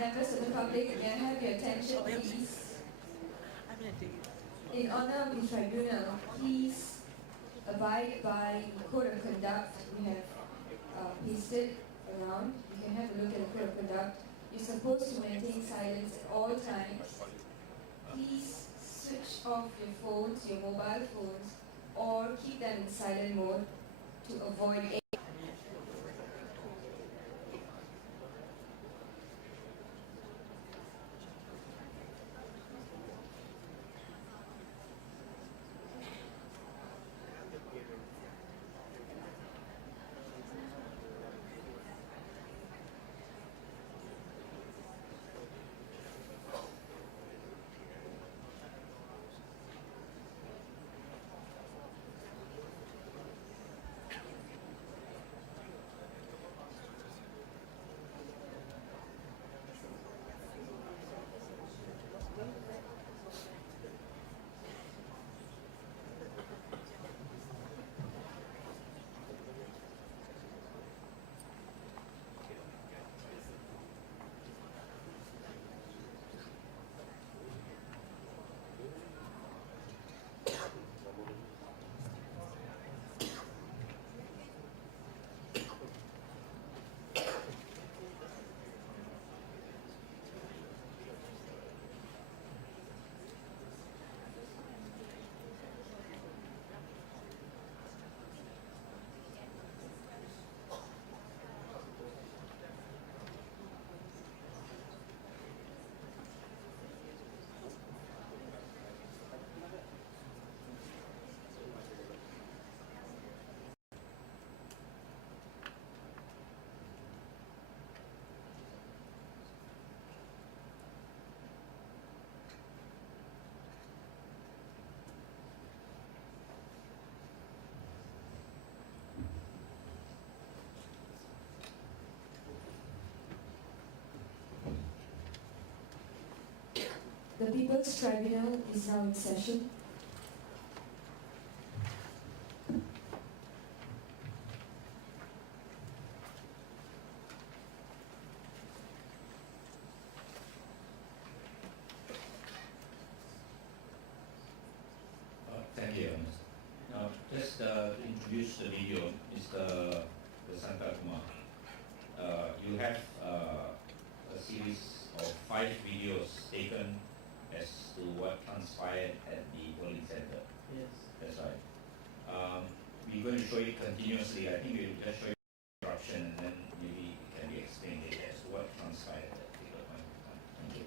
Members of the public, may I have your attention, please? In honor of the tribunal, please abide by the code of conduct we have pasted around. You can have a look at the code of conduct. You're supposed to maintain silence at all times. Please switch off your phones, your mobile phones, or keep them in silent mode to avoid any. The People's Tribunal is now in session. Thank you. Just to introduce the video, Mr. Santa Kumar. You have a series of 5 videos taken as to what transpired at the polling center. Yes. That's right. We're going to show it continuously. I think we'll just show you the corruption and then maybe it can be explained later as to what transpired at that particular point of time. Thank you.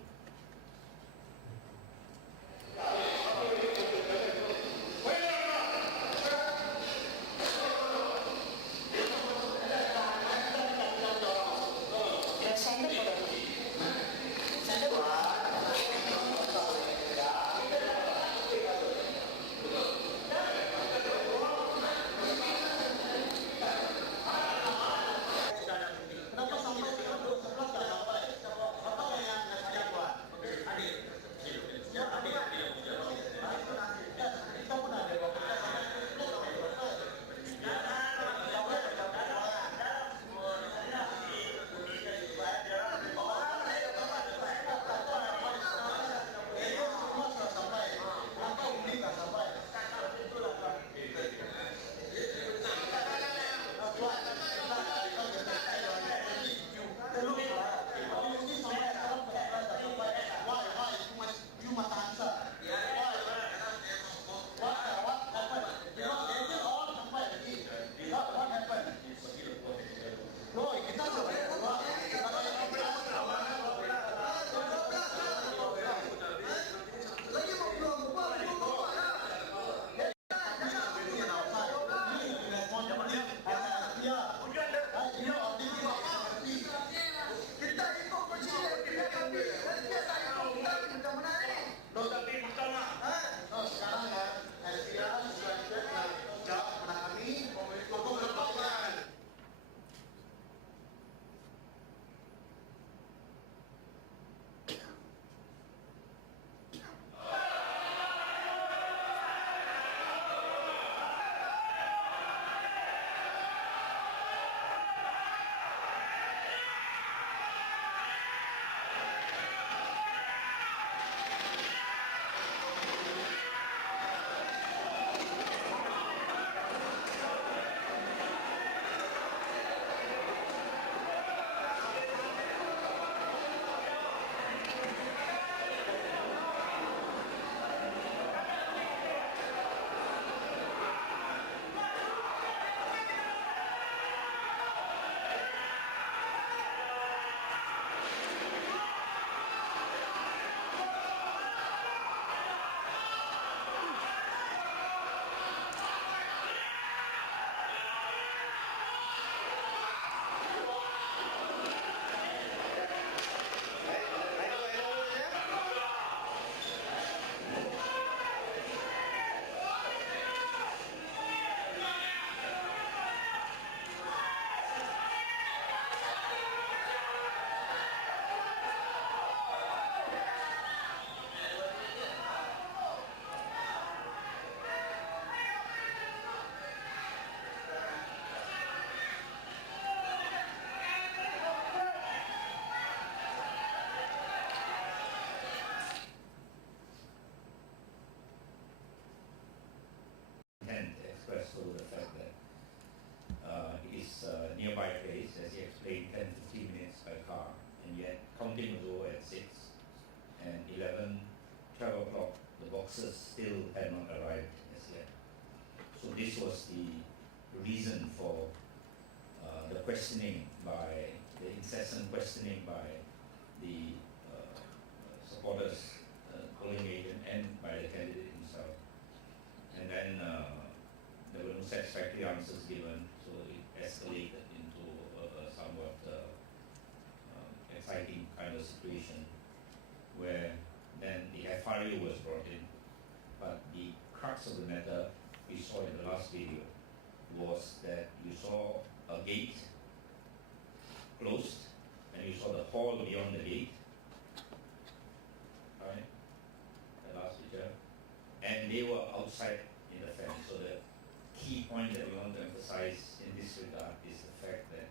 boxes still had not arrived as yet. So this was the reason for the questioning by, the incessant questioning by the supporters, polling agent, and by the candidate himself. And then there were no satisfactory answers given, so it escalated into a somewhat exciting kind of situation where then the FRU was brought in. But the crux of the matter we saw in the last video was that you saw a gate closed and you saw the hall beyond the gate, right? The last picture. And they were outside in the fence. So the key point that we want to emphasize in this regard is the fact that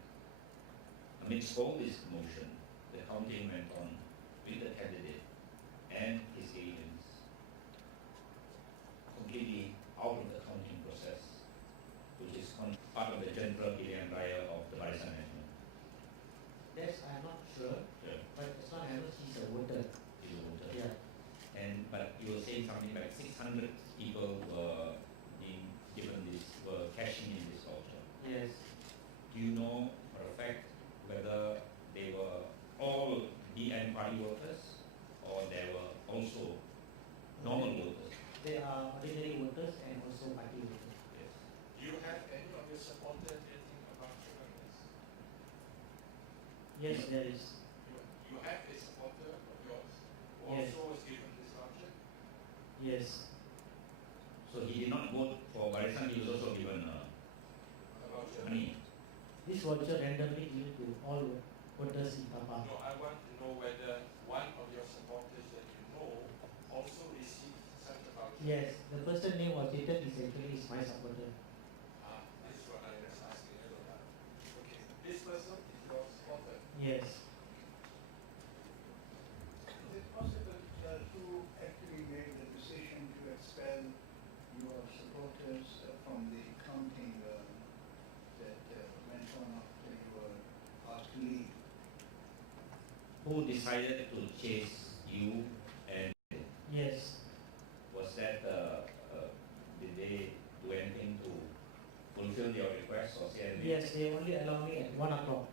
amidst all this commotion, the counting went on with the candidate and his agents completely out of the counting process, which is part of the general pilihan raya of the Barisan Nasional. Yes, I'm not sure, Yeah. but as long as he's a voter. He's a voter. Yeah. But you were saying something like 600 people were being given this, were cashing in this voucher. Yes. Do you know for a fact whether they were all DN party voters or there were also normal voters? They are ordinary voters and also party voters. Yes. Do you have any of your supporters getting a voucher like this? Yes, there is. You have a supporter of yours who Yes. also was given this voucher? Yes. So he did not vote for Barisan, he was also given A voucher? money. This voucher randomly given to all voters in Papa. No, I want to know whether one of your supporters that you know also received such a voucher. Yes, the person name was stated is actually is my supporter. This is what I was asking earlier. Okay, this person is your supporter. Yes. Is it possible to actually make the decision to expel your supporters from the counting that went on after you were asked to leave? Who decided to chase you, and Yes. was that, did they do anything to fulfill your request or say anything? Yes, they only allow me at 1 o'clock.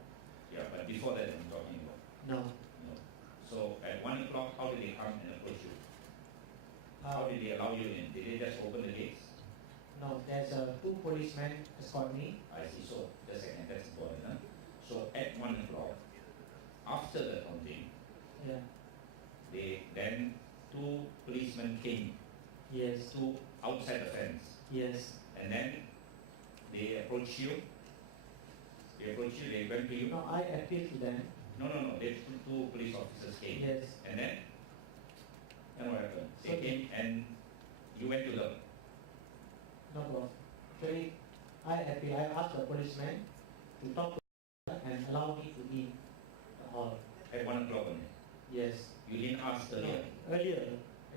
Yeah, but before that I'm talking about. No. No. So at 1 o'clock, how did they come and approach you? How did they allow you in? Did they just open the gates? No, there's two policemen escort me. I see. So just a second, that's important. Huh? So at 1 o'clock, after the counting, Yeah. then two policemen came Yes. to outside the fence, Yes. and then they approached you. They approached you. They went to you. No, I appealed to them. No. They two police officers came, Yes. and then what happened? They So- came and you went to them. No problem. Actually, I appeal. I asked the policeman to talk to me and allow me to be the hall. At 1 o'clock only. Yes. You didn't ask earlier. No, earlier.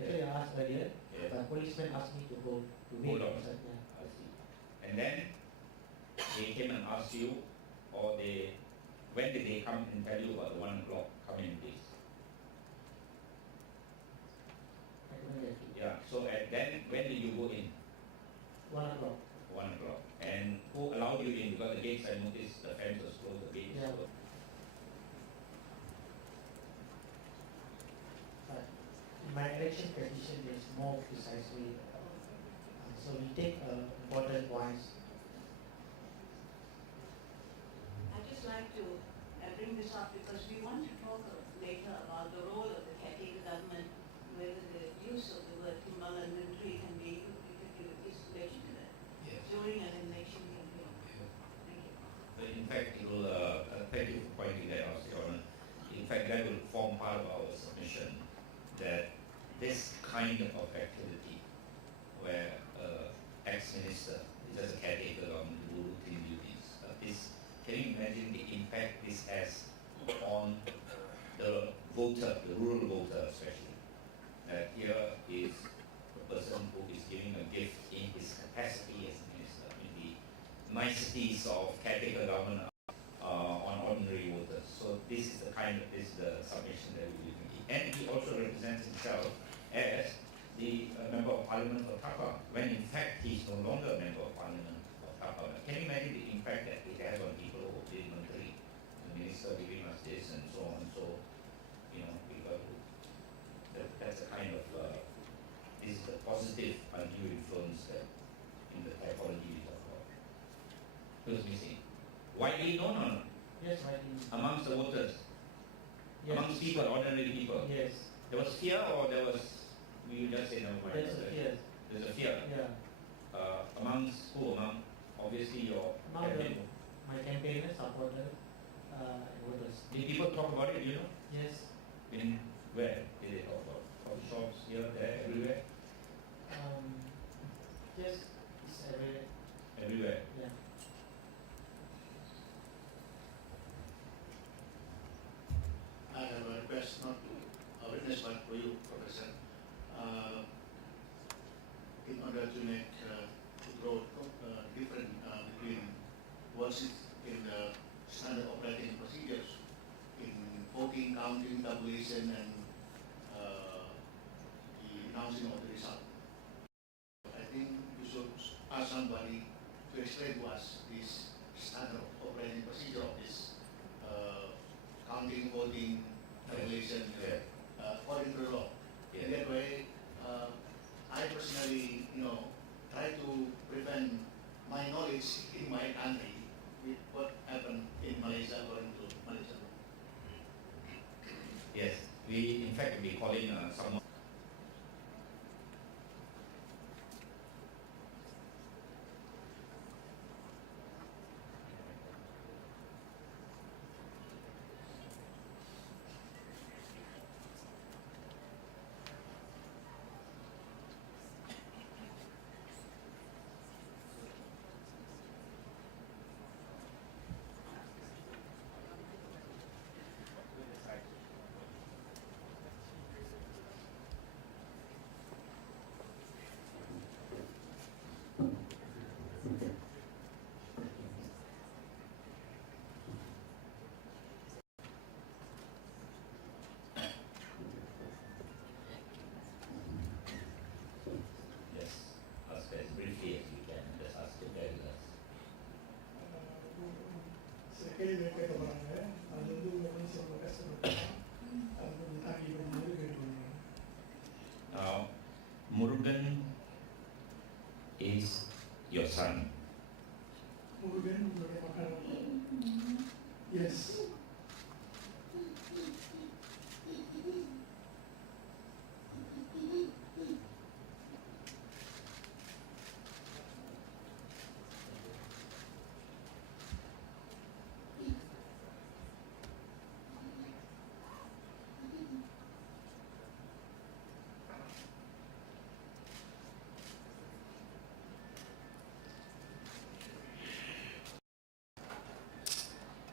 Actually, I asked earlier, Yes. but policeman asked me to go to Hold wait on. outside. Yeah. I see. And then they came and asked you, or when did they come and tell you about the 1 o'clock coming please? I couldn't get it. Yeah. So when did you go in? 1 o'clock. 1 o'clock. And who allowed you in? Because the gates, I noticed the fence was closed, the gate was Yeah. closed. But my election petition is more precisely. So we take important points. I'd just like to bring this up because we want to talk later about the role of the caretaker government, whether the use of the word timbal and military can be is legitimate during an election campaign. Thank you. But in fact, it will, thank you for pointing that out, Your Honor. In fact, that will form part of our submission that this kind of activity where ex-minister is just a caretaker government to do routine duties, can you imagine the impact this has on the voter, the rural voter especially? Here is a person who is giving a gift in his capacity as a minister. I mean, the niceties of caretaker government on ordinary voters. So this is the submission that we will make. And he also represents himself as the member of parliament for Tapa, when in fact he is no longer a member of parliament of Tapa. Can you imagine the impact that it has on people who did military, the minister giving us this and so on? So, you know, people who, that's a kind of, this is the positive undue influence that in the typology we talk about. Who's missing? Widely known or not? Yes, right. Amongst the voters, Yes. amongst people, ordinary people. Yes. There was fear, or there was, we just say no mind. There's a fear. There's a fear. Yeah. Amongst who? Among obviously your Among campaign. my campaigners, supporters, voters. Did people talk about it? You know? Yes. In where did they talk about? Coffee shops here, there, everywhere. Yes, it's everywhere. Everywhere. Yeah. I have a request not to witness but for you, Professor. In order to make to draw different between what's in the standard operating procedures in voting, counting, tabulation, and the announcing of the result. I think you should ask somebody to explain to us this standard operating procedure of this counting, voting, tabulation, according to the law. In that way, I personally, try to prevent my knowledge in my country with what happened in Malaysia according to Malaysia law. Yes. We in fact will be calling someone. கேள்வி கேட்க போகிறாங்க. அது வந்து உங்கள் மனசு ரொம்ப கஷ்டப்பட்டு அது கொஞ்சம் தாக்கி கொஞ்சம் கேட்டுக்கொள்ளுங்க. Now, Murugan is your son. Murugan உங்களுடைய மகன். S.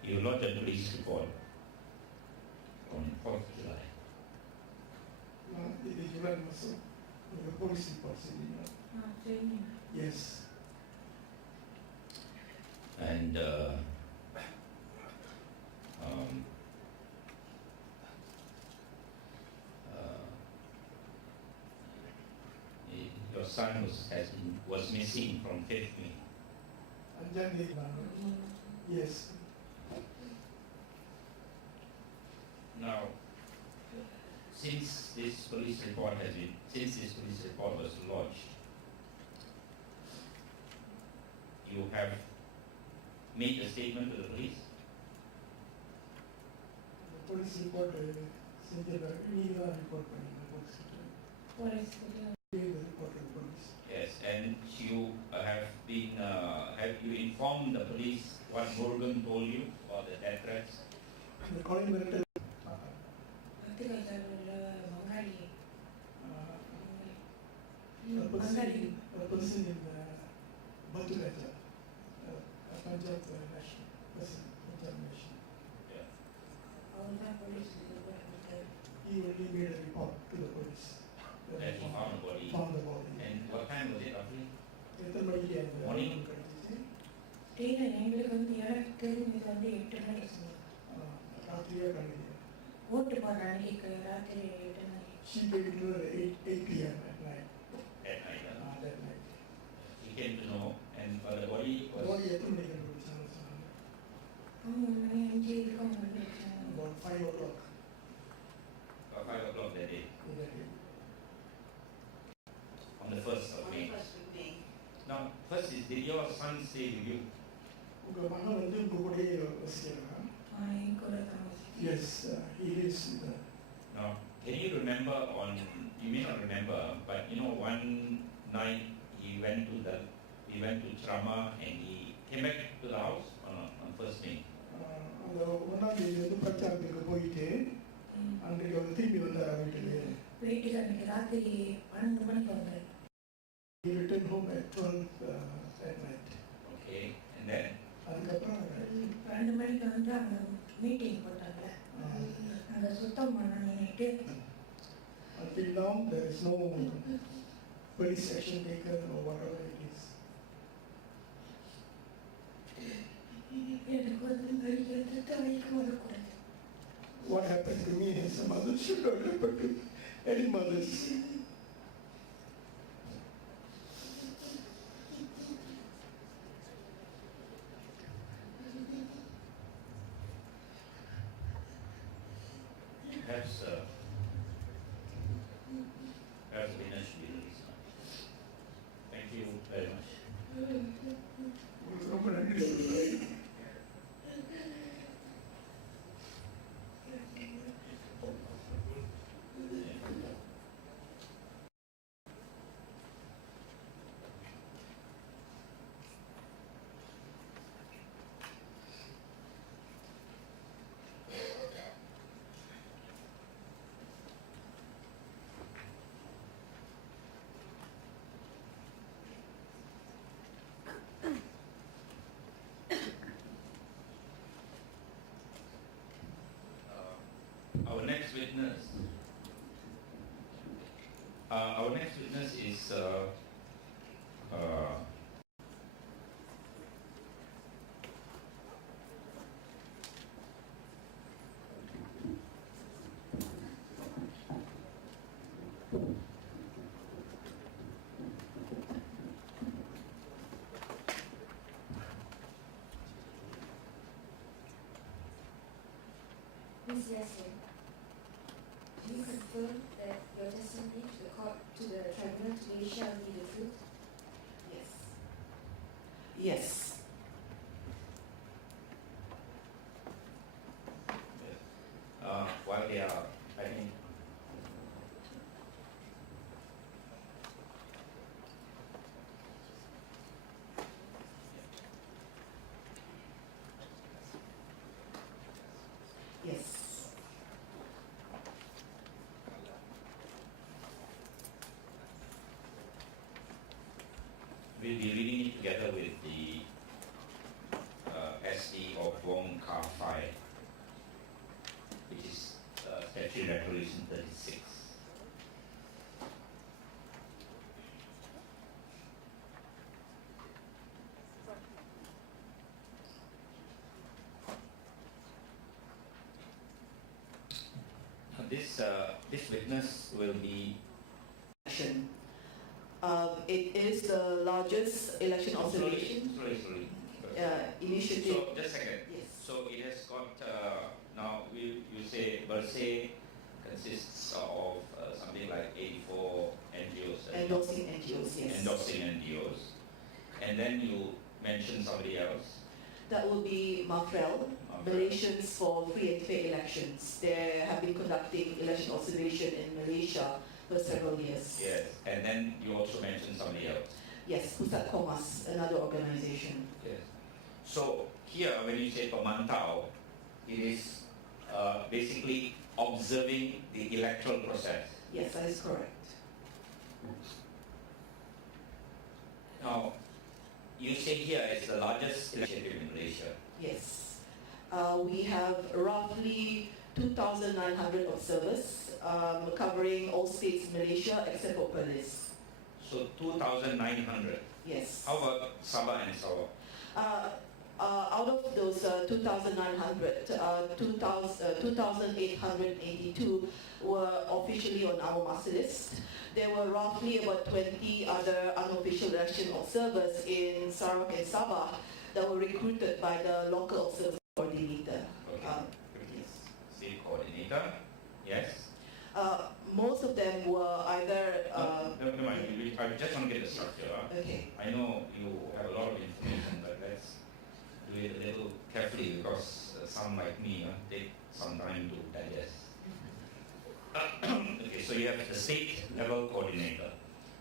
You lodged a police report on 4th July. இது ஜூலை மாதம் ஒரு போலீஸ் ரிப்போர்ட் செஞ்சீங்க. S. And your son was missing from 5th May. 5ஆம் தேதி வாங்க. S. Now, since this police report was lodged, you have made a statement to the police. Police report செஞ்ச பிறகு நீங்கள் தான் ரிப்போர்ட் பண்ணீங்க police police. Yes, and you have you informed the police what Morgan told you about the death threats? The calling middle a person in Batu Punjab National person, Punjab Nation. Yeah. He only made a report to the police. That he found the body. Found the body. And what time was it roughly? Morning. ராத்திரியே கண்டிப்பாக ஓட்டு போடுற அன்னைக்கு ராத்திரி 8 மணி. She came to know at 8 p.m. at night. At night. That night. He came to know, and the body was Body at 2 a.m. About 5 o'clock. 5 o'clock that day, in that day. on the 1st of On the May. 1st of May. Now, first is, did your son stay with you? உங்க மகன் வந்து உங்க கூடயே வசிக்கிறாங்க. Yes, he lives with her. Now, can you remember you may not remember, but you know, one night he went to Trama and he came back to the house on 1st May. அந்த ஒன்றாம் தேதி வந்து பிரச்சாரத்துக்கு போயிட்டு அன்றைக்கு அவர் திரும்பி வந்தார் வீட்டுக்கு. He returned home at 12 at night. Okay, and then? அதுக்கப்புறம் until now there is no police action taken or whatever it is. What happened to me as a mother should not happen to any mothers. Perhaps the witness should be released now. Thank you very much. ரொம்ப நன்றி சொல்லுங்கள். Our next witness is Ms. Yasmin, do you confirm that your testimony to the court, to the tribunal today shall be the truth? Yes. Yes. while they are writing. Yes. We'll be reading it together with the SD of Wong Kar Fai, which is Statutory Declaration 36. This witness will be. It is the largest election observation Sorry. initiative. So, just a second. Yes. So it has got, now you say Versailles consists of something like 84 NGOs. Endorsing NGOs, yes. Endorsing NGOs. And then you mentioned somebody else. That will be Mafrel, Malaysians for Free and Fair Elections. They have been conducting election observation in Malaysia for several years. Yes. And then you also mentioned somebody else. Yes, Pusat Komas, another organization. Yes. So here, when you say pemantau, it is basically observing the electoral process. Yes, that is correct. Now, you say here it's the largest initiative in Malaysia. Yes. We have roughly 2,900 observers covering all states in Malaysia except for Perlis. So 2,900. Yes. How about Sabah and Sarawak? Out of those 2,900, 2,882 were officially on our master list. There were roughly about 20 other unofficial election observers in Sarawak and Sabah that were recruited by the local observer coordinator. Okay. State coordinator, yes. Most of them were either... Never mind, I just want to get the structure. Okay. I know you have a lot of information, but let's do it a little carefully because some like me take some time to digest. Okay, so you have the state level coordinator.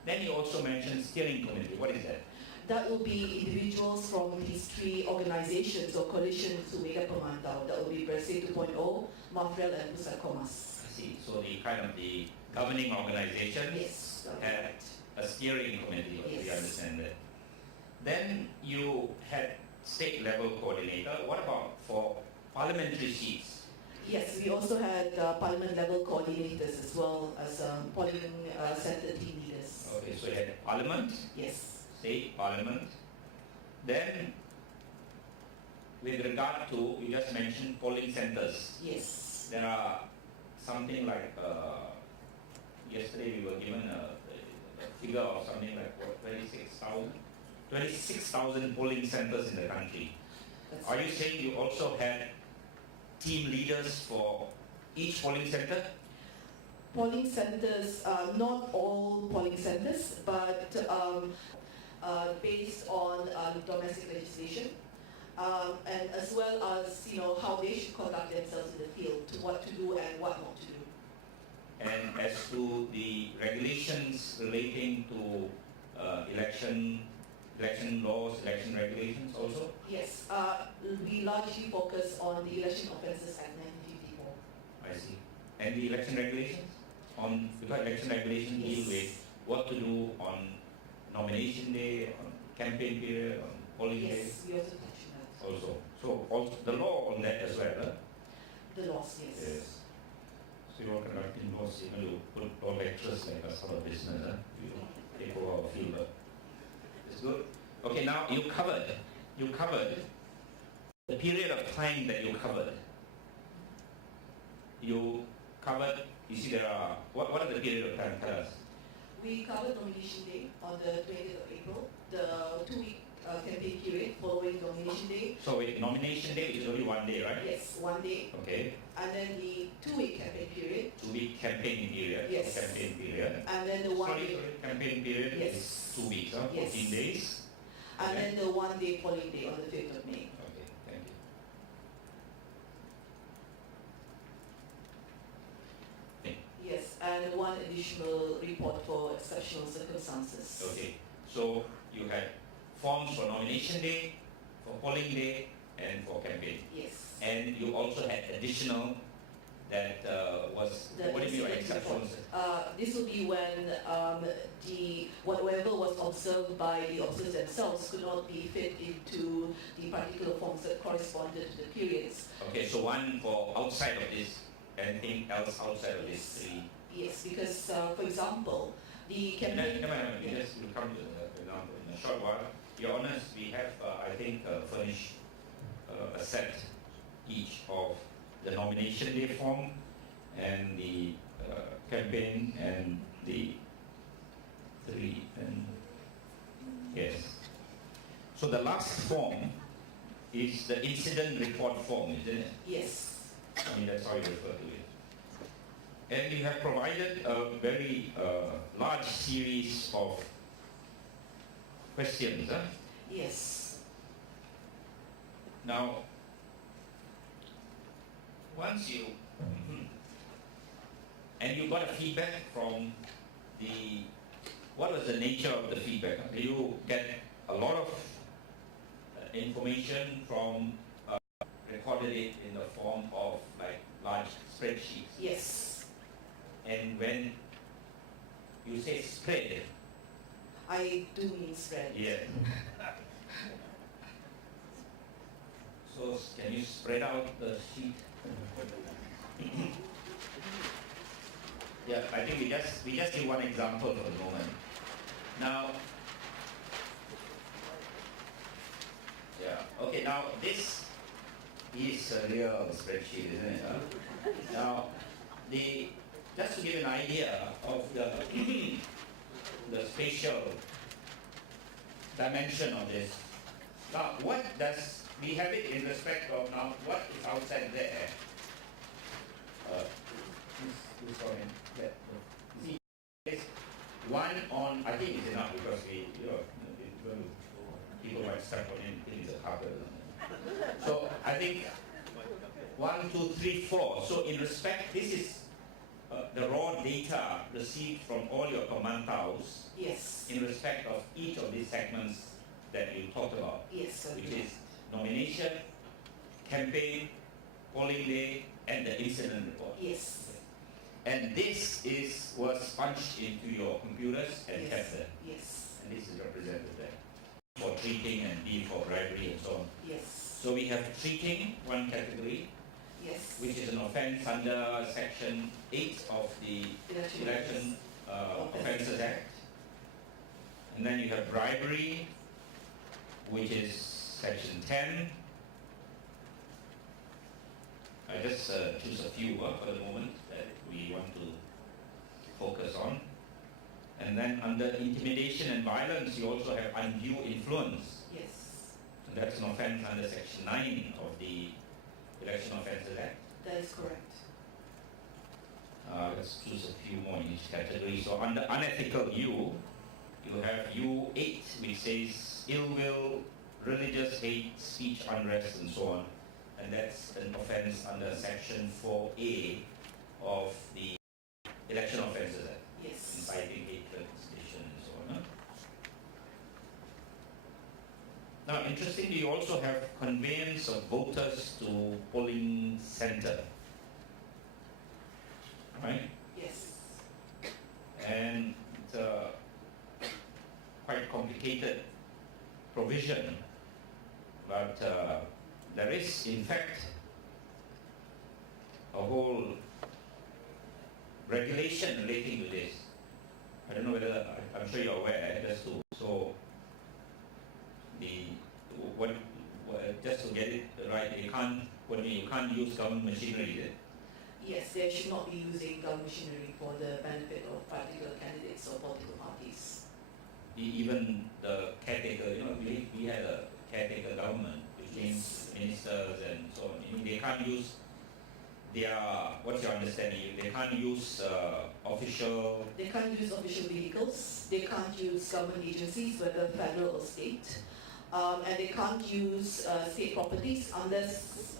Then you also mentioned steering committee. What is that? That will be individuals from these three organizations or coalitions who make up Pemantau. That will be Bersih 2.0, Mafrel and Pusat Komas. I see. So the kind of the governing organization Yes. had a steering committee, Yes. we understand that. Then you had state level coordinator. What about for parliamentary seats? Yes, we also had parliament level coordinators as well as polling center team leaders. Okay, so you had parliament, Yes. state parliament. Then with regard to, you just mentioned polling centers. Yes. There are something like, yesterday we were given a figure of something like what, 26,000 polling centers in the country. That's Are right. you saying you also had team leaders for each polling center? Polling centers, not all polling centers, but based on domestic legislation, and as well as how they should conduct themselves in the field, to what to do and what not to do. And as to the regulations relating to election laws, election regulations also? Yes, we largely focus on the Election Offences Act 1954. I see. And the election regulations? Because election regulations deal with what to do on nomination day, on campaign period, on polling day. Yes, we also touch on that. Also. So also the law on that as well, huh? The laws, yes. So you're conducting laws, you put all lecturers like us out of business, huh? You take over our field. It's good. Okay, now you covered the period of time that you covered. You see there are, what are the period of time? Tell us. We covered nomination day on the 20th of April, the 2-week campaign period following nomination day. So wait, nomination day is only one day, right? Yes, 1 day. Okay. And then the 2-week campaign period. 2-week campaign period. Yes. Campaign period. And then the 1 day. Campaign period Yes. is 2 weeks, huh? Yes. 14 days. And Okay. then the 1 day polling day on the 5th of May. Okay, thank you. Yes, and one additional report for exceptional circumstances. Okay, so you had forms for nomination day, for polling day, and for campaign. Yes. And you also had additional that was, The what do you mean by incident exceptional? report. This will be when whatever was observed by the officers themselves could not be fit into the particular forms that corresponded to the periods. Okay, so one for outside of this, anything else outside of this three? Yes, because for example, the campaign... Never mind, we just will come to the example in a short while. Your Honours, we have, I think, furnished a set each of the nomination day form and the campaign and the three, and yes. So the last form is the incident report form, isn't it? Yes. I mean, that's how you refer to it. And you have provided a very large series of questions. Huh? Yes. Now, once you, and you got a feedback from the, what was the nature of the feedback? Do you get a lot of information from, recorded it in the form of like large spreadsheets? Yes. And when you say spread, I do mean spread. yeah. So can you spread out the sheet? Yeah, I think we just give one example for the moment. Now, yeah, okay. now this is a real spreadsheet, isn't it? Now, just to give an idea of the the spatial dimension of this. Now, what does we have it in respect of now? What is outside there? This comment. Yeah. See, it's one on. I think it's enough because people might start on anything that's harder. So I think 1, 2, 3, 4. So in respect, this is the raw data received from all your commandos. Yes. In respect of each of these segments that you talked about. Yes. Which is nomination, campaign, polling day, and the incident report. Yes. And this was punched into your computers and kept there. Yes. And this is represented there. For treating and B for bribery and so on. Yes. So we have treating, one category, Yes. which is an offence under Section 8 of the Election Offences Act. And then you have bribery, which is Section 10. I just choose a few for the moment that we want to focus on. And then under intimidation and violence, you also have undue influence. Yes. And that's an offence under Section 9 of the Election Offences Act. That is correct. Let's choose a few more in each category. So under unethical you have U8, which says ill will, religious hate, speech unrest, and so on. And that's an offence under Section 4A of the Election Offences Act. Yes. Inciting hatred, sedition, and so on. Now, interestingly, you also have conveyance of voters to polling centre. Right? Yes. And it's a quite complicated provision, but there is, in fact, a whole regulation relating to this. I don't know whether, I'm sure you're aware, just to, so just to get it right, you can't use government machinery, is it? Yes, they should not be using government machinery for the benefit of particular candidates or political parties. Even the caretaker, we had a caretaker government, which means ministers and so on. I mean, they can't use their, what's your understanding? They can't use official... They can't use official vehicles, they can't use government agencies, whether federal or state, and they can't use state properties unless,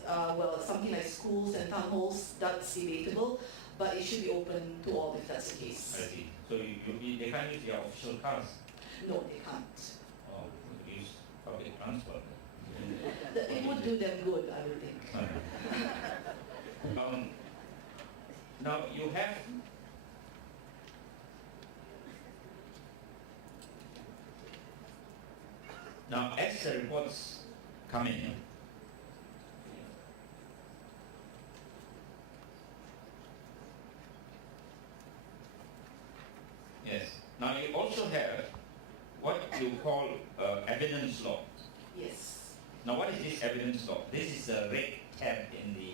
something like schools and town halls, that's debatable, but it should be open to all if that's the case. I see. So they can't use their official cars? No, they can't. Oh, use public transport. It would do them good, I would think. Now you have as the reports come in, yes. Now you also have what you call evidence log. Yes. Now what is this evidence log? This is the red tab in the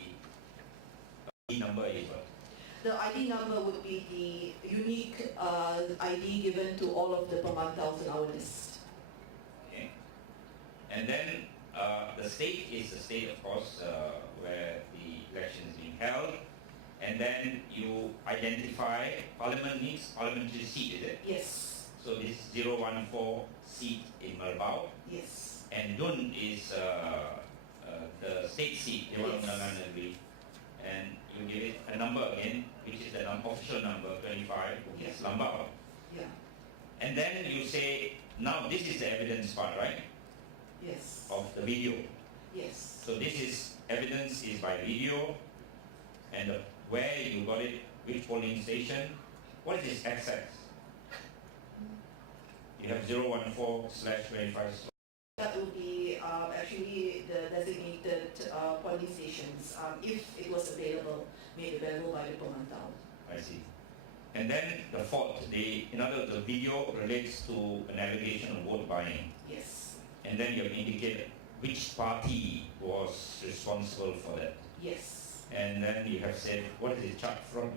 ID number is what? The ID number would be the unique ID given to all of the Pemantau's in our list. Okay. And then the state is the state, of course, where the election is being held. And then you identify parliament means parliamentary seat, is it? Yes. So this 014 seat in Merbau. Yes. And Dun is the state seat, Dewan Undangan Negeri. And you give it a number again, which is the official number, 25, which is Lambau. Yeah. And then you say, now this is the evidence part, right? Yes. Of the video. Yes. So this is evidence is by video, and where you got it, which polling station. What is this XX? You have 014/25. That would be actually the designated polling stations, if it was available, made available by the Pemantau. I see. And then the fourth, in other words, the video relates to an allegation of vote buying. Yes. And then you have indicated which party was responsible for that. Yes. And then you have said, what is it, chart fraud?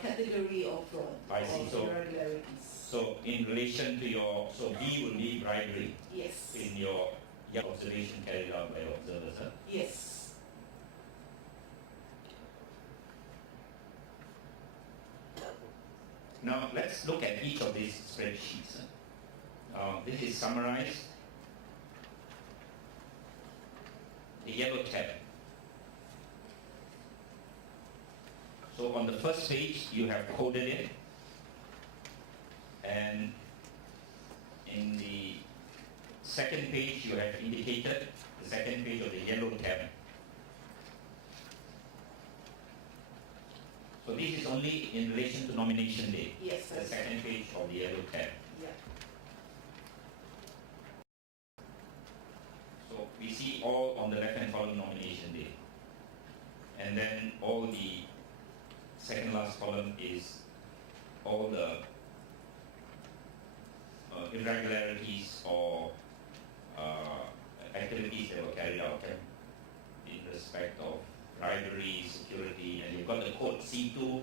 Category of fraud. I see. Or So, irregularities. so in relation to your, so B will be bribery Yes. in your observation carried out by observers. Huh? Yes. Now let's look at each of these spreadsheets. This is summarized. The yellow tab. So on the first page you have coded it, and in the second page you have indicated the second page of the yellow tab. So this is only in relation to nomination day. Yes. The second page of the yellow tab. Yeah. So we see all on the left-hand column nomination day. And then all the second last column is all the irregularities or activities that were carried out in respect of bribery, security, and you've got the code C2 will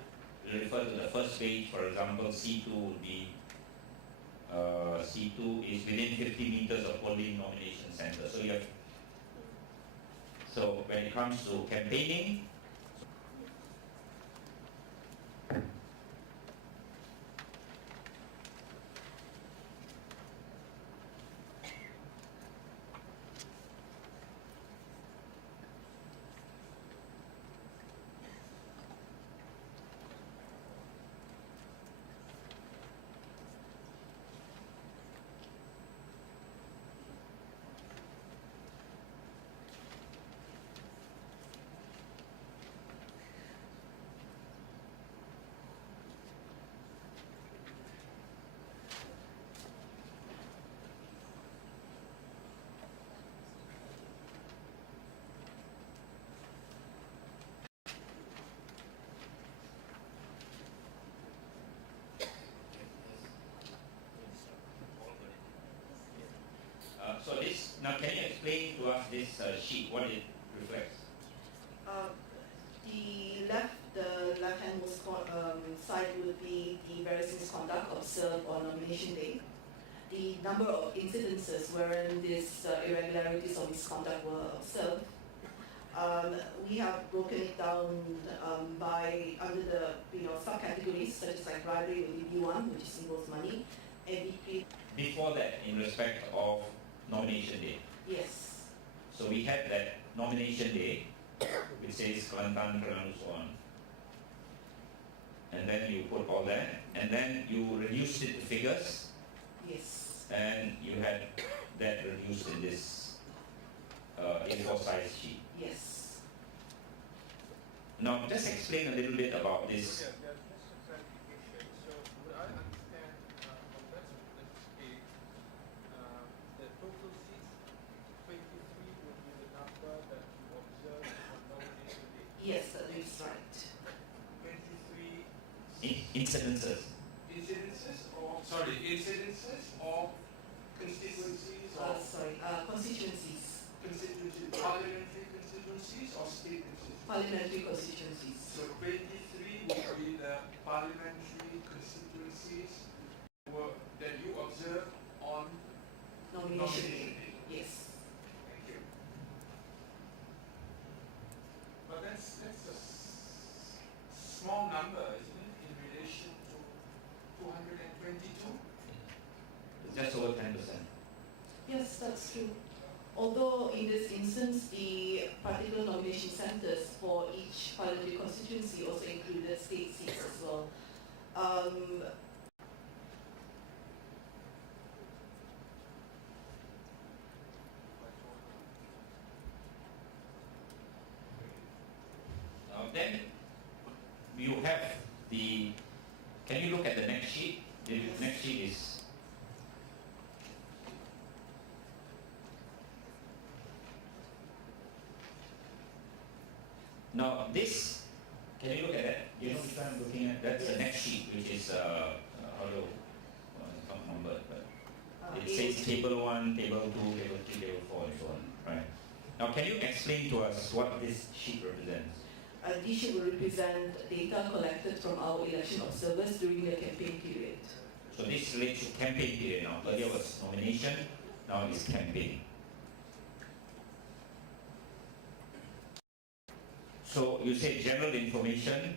refer to the first page. For example, C2 would be C2 is within 50 meters of polling nomination center. So you have, so when it comes to campaigning, so this, now can you explain to us this sheet, what it reflects? The left-handmost side would be the various misconduct observed on nomination day. The number of incidences wherein these irregularities or misconduct were observed. We have broken it down by under the subcategories such as like bribery would be B1, which is involves money, and B3. Before that, in respect of nomination day. Yes. So we had that nomination day, which says Kelantan, Terengganu, so on. And then you put all that, and then you reduced it to figures, Yes. and you had that reduced in this A4 size sheet. Yes. Now, just explain a little bit about this. Yeah, just a clarification. So, would I understand from that page, the total seats, 23 would be the number that you observed on nomination day? Yes, that is right. 23 Incidences. incidences or constituencies or Constituencies. parliamentary constituencies or state constituencies? Parliamentary constituencies. So 23 would be the parliamentary constituencies that you observed on Nomination nomination day. day. Yes. Thank you. But that's a small number, isn't it, in relation to 222? Just over 10%. Yes, that's true. Although in this instance, the particular nomination centres for each parliamentary constituency also included state seats as well. Then you have the, can you look at the next sheet? The next sheet is, now this, can you look at that? You know which one I'm looking at? That's the next sheet, which is, although, it's not numbered, but it says table 1, table 2, table 3, table 4, and so on, right? Now, can you explain to us what this sheet represents? This sheet will represent data collected from our election observers during the campaign period. So this relates to campaign period now. Earlier was nomination, now it's campaign. So you say general information,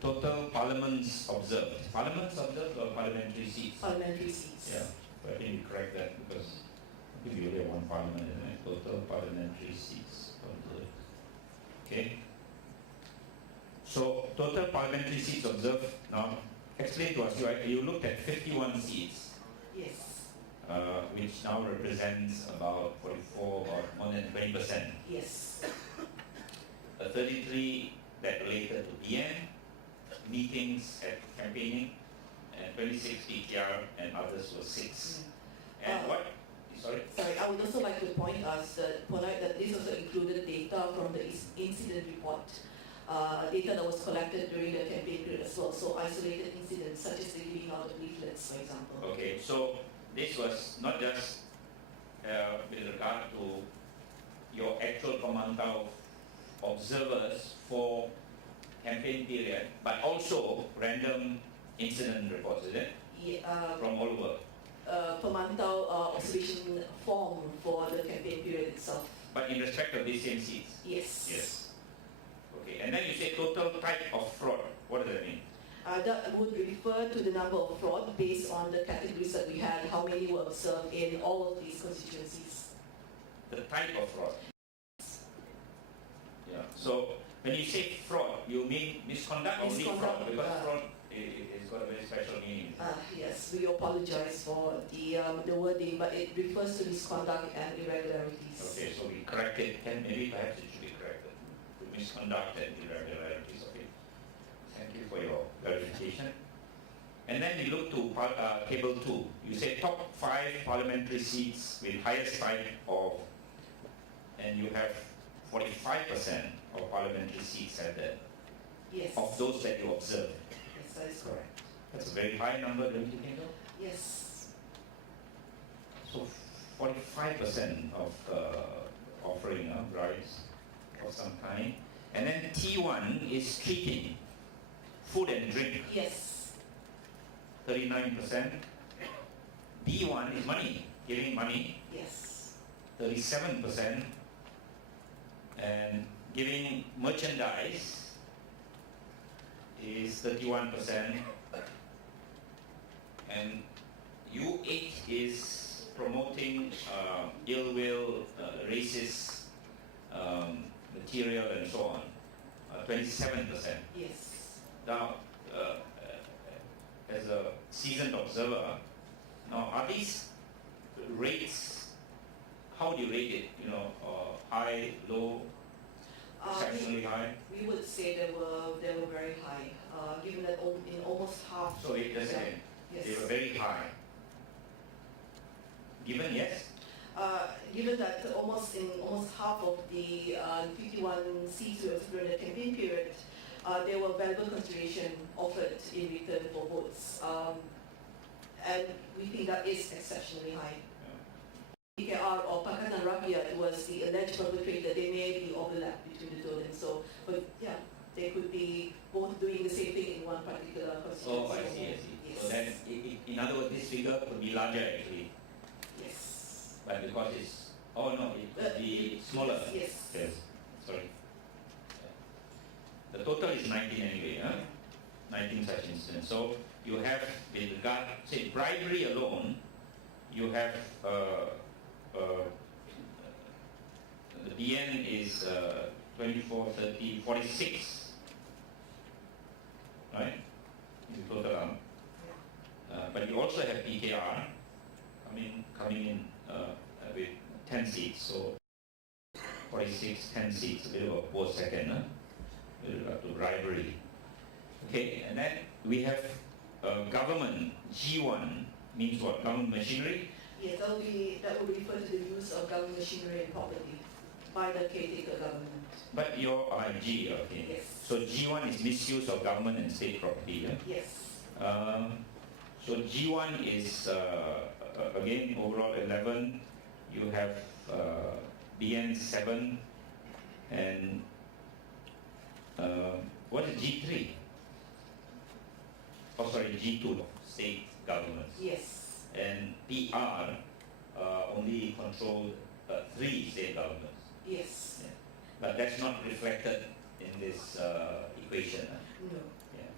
total parliaments observed. Parliaments observed or parliamentary seats? Parliamentary seats. Yeah, but I think we correct that because I think we only have one parliament, isn't it? Total parliamentary seats observed. Okay. So total parliamentary seats observed. Now, explain to us. You looked at 51 seats. Yes. Which now represents about 44, about more than 20%. Yes. 33 that related to BN, meetings at campaigning, and 26 PTR, and others were 6. And what? Sorry? Sorry, I would also like to point out that this also included data from the incident report, data that was collected during the campaign period as well. So isolated incidents such as the giving out of leaflets, for example. Okay, so this was not just with regard to your actual Pemantau observers for campaign period, but also random incident reports, is it? Yeah, from all over. Pemantau observation form for the campaign period itself. But in respect of these same seats? Yes. Yes. Okay, and then you say total type of fraud. What does that mean? That would refer to the number of fraud based on the categories that we had, how many were observed in all of these constituencies. The type of fraud. Yeah. So when you say fraud, you mean misconduct or only fraud? Because fraud it's got a very special meaning. Yes, we apologize for the wording, but it refers to misconduct and irregularities. Okay, so we corrected, and maybe perhaps it should be corrected to misconduct and irregularities. Okay. Thank you for your clarification. And then we look to table 2. You say top 5 parliamentary seats with highest type of, and you have 45% of parliamentary seats at that. Yes. Of those that you observe. Yes, that is correct. That's a very high number, don't you think so? Yes. So 45% of offering bribes of some kind. And then T1 is treating, food and drink. Yes. 39%. B1 is money, giving money. Yes. 37%. And giving merchandise is 31%. And U8 is promoting ill will, racist material and so on, 27%. Yes. Now, as a seasoned observer, now are these rates, how do you rate it? You know, high, low, exceptionally high? We would say they were very high, given that in almost half. So wait a second. Yes. They were very high. Given yes? Given that almost half of the 51 seats we observed during the campaign period, there were valuable consideration offered in return for votes. And we think that is exceptionally high. PKR or Pakatan Rakyat was the alleged perpetrator. They may be overlapped between the two, and so, but yeah, they could be both doing the same thing in one particular constituency. Oh, I see. Yes. So then, in other words, this figure could be larger actually. Yes. But because it's, oh no, it could be smaller. Yes. Yes, sorry. The total is 19 anyway, huh? 19 such incidents. So you have, with regard, say, bribery alone, you have the BN is 24, 30, 46, right? In the total. But you also have PKR coming in with 10 seats, so 46, 10 seats, a bit of a poor second, huh? With regard to bribery. Okay, and then we have government, G1, means what? Government machinery? Yes, that will refer to the use of government machinery and property by the caretaker government. But your G, okay. Yes. So G1 is misuse of government and state property, yeah? Yes. So G1 is, again, overall 11. You have BN7 and what is G3? Oh, sorry, G2, state governments. Yes. And PR only controlled 3 state governments. Yes. Yeah. But that's not reflected in this equation. No. Yeah.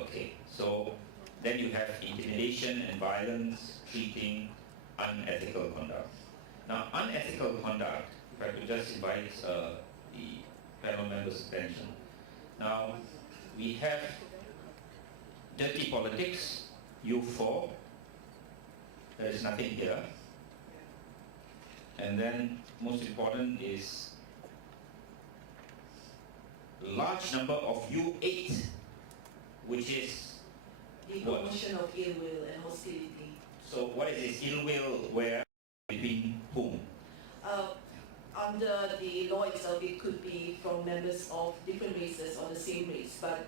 Okay, so then you have intimidation and violence, treating, unethical conduct. Now, unethical conduct, if I could just invite the panel members' attention. Now, we have dirty politics, U4, there is nothing here. And then, most important is large number of U8, which is The what? promotion of ill will and hostility. So what is this ill will where between whom? Under the law itself, it could be from members of different races or the same race, but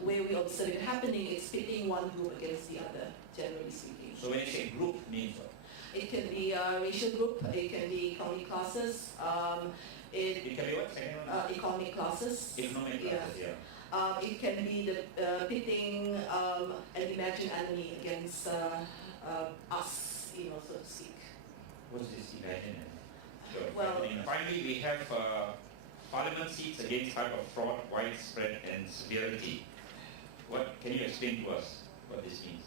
where we observe it happening, it's pitting one group against the other, generally speaking. So when you say group means what? It can be a racial group, it can be economic classes, It can be what? Second one? economic classes. Economic Yeah. classes, yeah. It can be the pitting an imagined enemy against us, so to speak. What's this imagine? Sure. Well- Finally, we have parliament seats against type of fraud, widespread and severity. What can you explain to us what this means?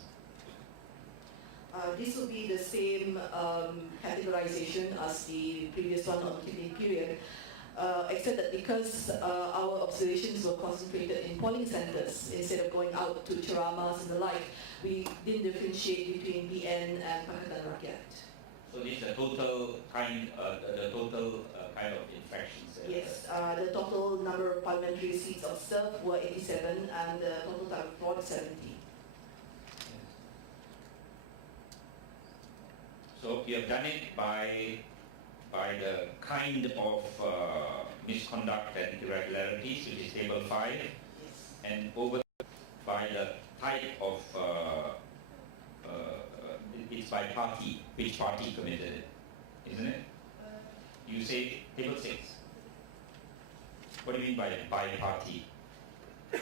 This will be the same categorization as the previous one on killing period, except that because our observations were concentrated in polling centers instead of going out to charamas and the like, we didn't differentiate between BN and Pakatan Rakyat. So this is the total kind of infractions. Yes, the total number of parliamentary seats observed were 87 and the total type of fraud 70. So you have done it by the kind of misconduct and irregularities, which is table 5, and over by the type of it's by party, which party committed it, isn't it? You say table 6. What do you mean by party? Can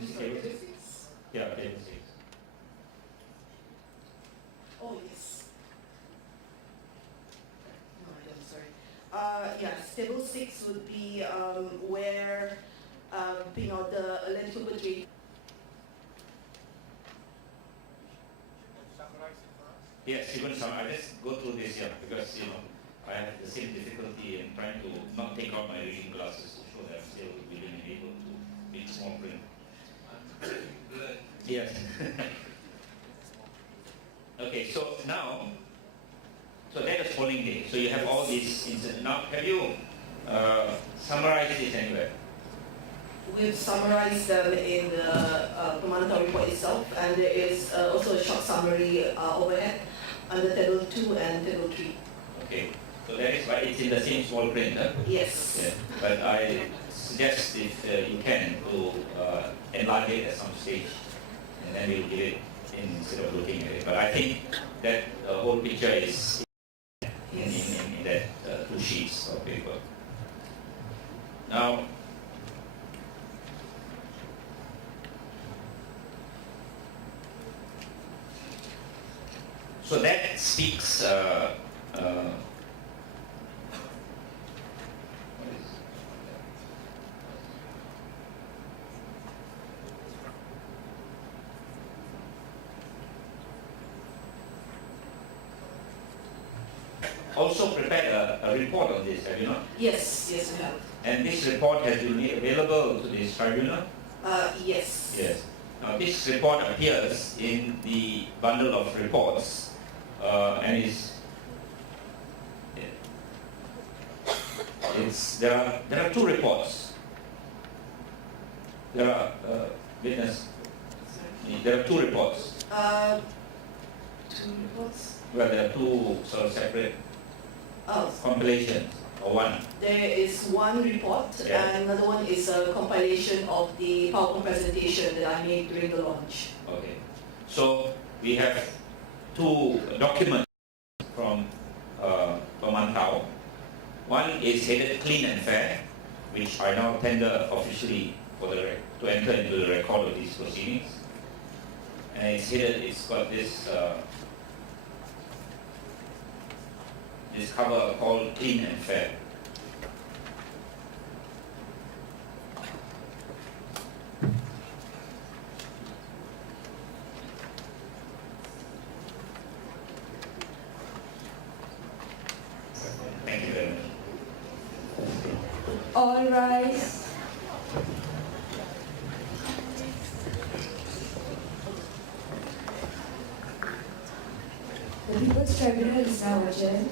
you see table 6? Yeah, table 6. Oh, yes. No, I don't, sorry. Yes, table 6 would be where, the alleged perpetrator. Summarize it for us. Yes, even some, I just go through this here because, I have the same difficulty in trying to not take out my reading glasses to show that I'm still willing and able to read small print. Yes. Okay, so now, so that is polling day. So you have all these incidents. Now, have you summarized this anywhere? We've summarized them in the Commandant report itself, and there is also a short summary overhead under table 2 and table 3. Okay, so that is why it's in the same small print, huh? Yes. Yeah. But I suggest if you can to enlarge it at some stage, and then we'll give it instead of looking at it. But I think that the whole picture is in that 2 sheets of paper. Now, so that speaks. Also prepared a report on this, have you not? Yes, yes, we have. And this report has been made available to this tribunal? Yes. Yes. Now this report appears in the bundle of reports and there are 2 reports. There are there are 2 reports. 2 reports? Well, there are 2 sort of separate compilations Or one? There is one report, Yeah. and another one is a compilation of the PowerPoint presentation that I made during the launch. Okay. So we have two documents from Pemantau. One is headed Clean and Fair, which I now tender officially for to enter into the record of these proceedings. And it's got this this cover called Clean and Fair. Thank you very much. All rise. The People's Tribunal is now adjourned.